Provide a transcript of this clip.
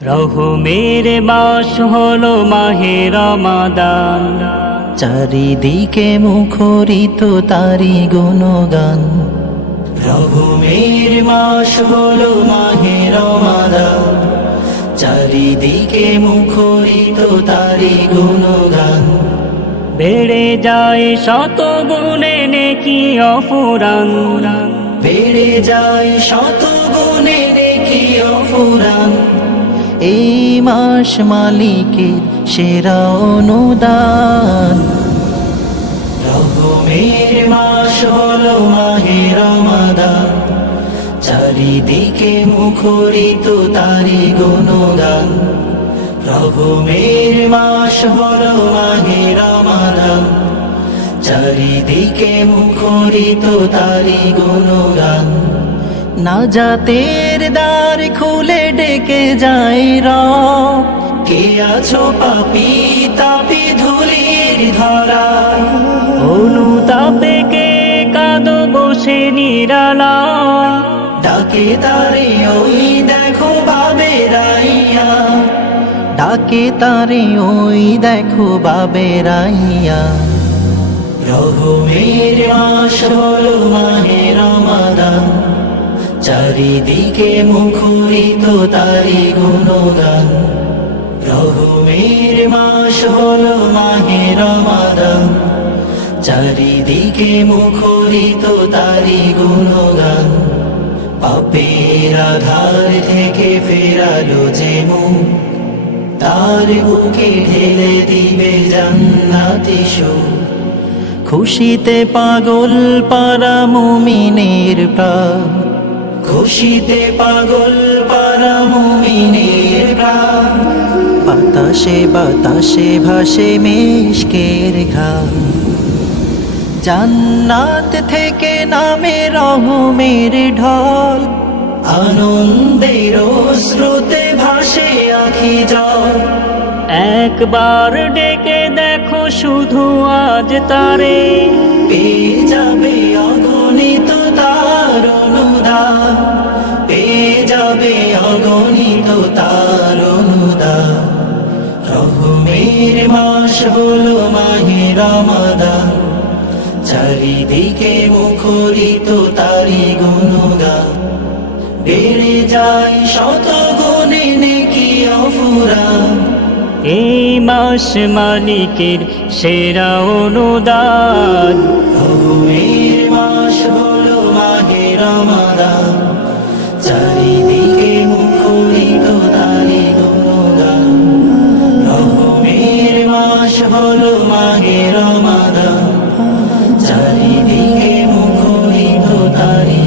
রহমের মাস হলো মাহে রমাদান, চারিদিকে মুখরিত তারি গুণগান। রহমের মাস হলো মাহে রমাদান, চারিদিকে মুখরিত তারি গুণগান। বেড়ে যায় শত গুণে নেকি অফুরান, বেড়ে যায় শত গুণে নেকি অফুরান। এই মাস মালিকের সেরা অনুদান। রহমের মাস হলো মাহে রমাদান, চারিদিকে মুখরিত তারি গুণগান। রহমের মাস হলো মাহে রমাদান, চারিদিকে মুখরিত তারি গুণগান। নাজাতের দ্বার খুলে ডেকে যায় রব, কে আছো পাপী তাপি ধুলির ধরায়। অনুতাপে কে কাঁদো বসে নিরালায়, ডাকে তারে ওই দেখো বাবে রাইয়া, ডাকে তারে ওই দেখো বাবে রাইয়া। রহমের মাস হলো মাহে রমাদান, চারিদিকে মুখরিত তারি গুণগান। রহমের মাস হলো মাহে রমাদান, চারিদিকে মুখরিত তারি গুণগান। পাপের আধার থেকে ফেরালো যে মুখ, তার বুকে ঢেলে দিবে জান্নাতি সুখ। খুশিতে পাগল পারা মুমিনের প্রাণ, খুশিতে পাগল পারা মুমিনের প্রাণ। বাতাসে বাতাসে ভাসে মিশকের ঘ্রাণ, জান্নাত থেকে নামে রহমের ঢল। আনন্দের স্রোতে ভাসে আখি জল। একবার ডেকে দেখো শুধু আজ তারে, পেয়ে যাবে অগণিত তার অনুদান, পেয়ে যাবে অগণিত তার অনুদান। রহমের মাস হলো মাহে রমাদান, চারিদিকে মুখরিত তারি গুণগান। বেড়ে যায় শত গুণে নেকি অফুরান। এই মাস মালিকের সেরা অনুদান। রহমের মাস হলো মাহে রমাদান, চারিদিকে মুখরিত তারি গুণগান। রহমের মাস হলো মাহে রমাদান, চারিদিকে মুখরিত তারি